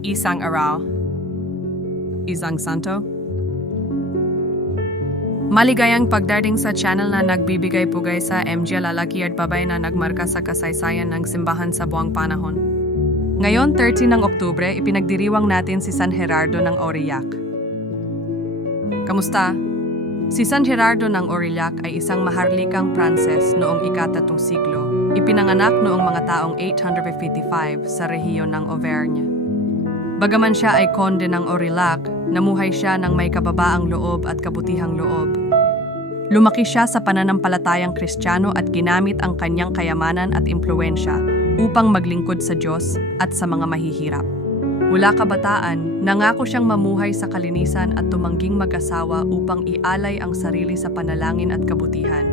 isang araw, isang santo. Maligayang pagdating sa channel na nagbibigay pugay sa MJ lalaki at babae na nagmarka sa kasaysayan ng simbahan sa buwang panahon. Ngayon, 13 ng Oktubre, ipinagdiriwang natin si San Gerardo ng Aurillac. Kamusta? Si San Gerardo ng Aurillac ay isang maharlikang Pranses noong ikatatong siglo. Ipinanganak noong mga taong 855 sa rehiyon ng Auvergne. Bagaman siya ay konde ng Aurillac, namuhay siya ng may kababaang loob at kabutihang loob. Lumaki siya sa pananampalatayang kristyano at ginamit ang kanyang kayamanan at impluensya upang maglingkod sa Diyos at sa mga mahihirap. Mula kabataan, nangako siyang mamuhay sa kalinisan at tumangging mag-asawa upang ialay ang sarili sa panalangin at kabutihan.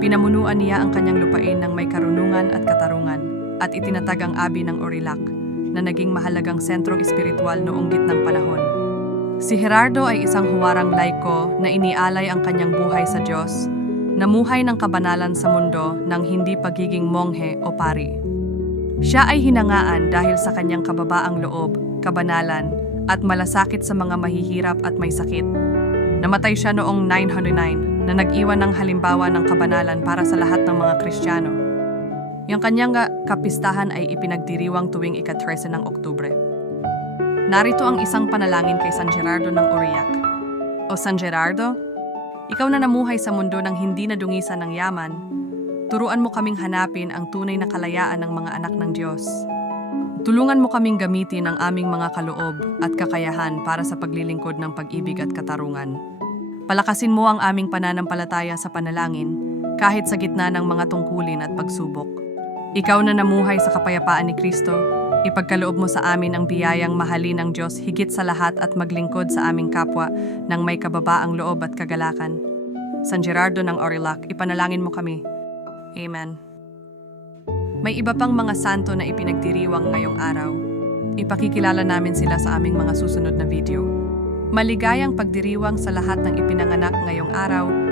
Pinamunuan niya ang kanyang lupain ng may karunungan at katarungan at itinatag ang abi ng Aurillac na naging mahalagang sentrong espiritual noong gitnang panahon. Si Gerardo ay isang huwarang laiko na inialay ang kanyang buhay sa Diyos, namuhay ng kabanalan sa mundo ng hindi pagiging monghe o pari. Siya ay hinangaan dahil sa kanyang kababaang loob, kabanalan, at malasakit sa mga mahihirap at may sakit. Namatay siya noong 909 na nag-iwan ng halimbawa ng kabanalan para sa lahat ng mga Kristiyano. Yung kanyang kapistahan ay ipinagdiriwang tuwing ika-13 ng Oktubre. Narito ang isang panalangin kay San Gerardo ng Aurillac. O San Gerardo, ikaw na namuhay sa mundo ng hindi nadungisan ng yaman, turuan mo kaming hanapin ang tunay na kalayaan ng mga anak ng Diyos. Tulungan mo kaming gamitin ang aming mga kaloob at kakayahan para sa paglilingkod ng pag-ibig at katarungan. Palakasin mo ang aming pananampalataya sa panalangin kahit sa gitna ng mga tungkulin at pagsubok. Ikaw na namuhay sa kapayapaan ni Kristo, ipagkaloob mo sa amin ang biyayang mahalin ng Diyos higit sa lahat at maglingkod sa aming kapwa ng may kababaang loob at kagalakan. San Gerardo ng Aurillac, ipanalangin mo kami. Amen. May iba pang mga santo na ipinagdiriwang ngayong araw. Ipakikilala namin sila sa aming mga susunod na video. Maligayang pagdiriwang sa lahat ng ipinanganak ngayong araw